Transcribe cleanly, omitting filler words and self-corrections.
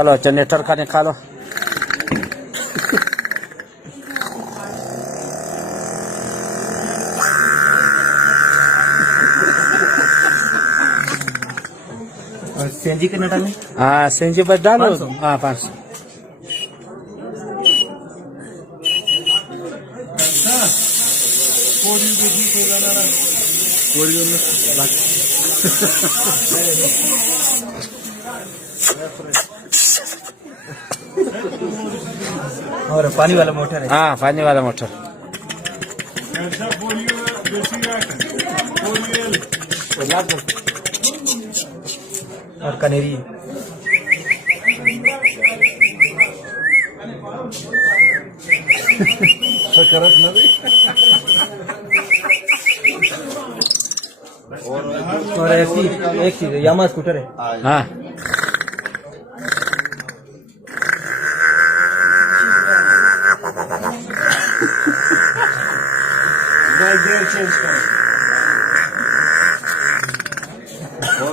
चलो जनरेटर का निकालो। सीएनजी कितना डालें? हाँ सीएनजी बस डालो। 500? हाँ 500। और पानी वाला मोटर है। हाँ पानी वाला मोटर। और कनेरी है। और ऐसी एक चीज है, यामा स्कूटर है। हाँ चेंज करो।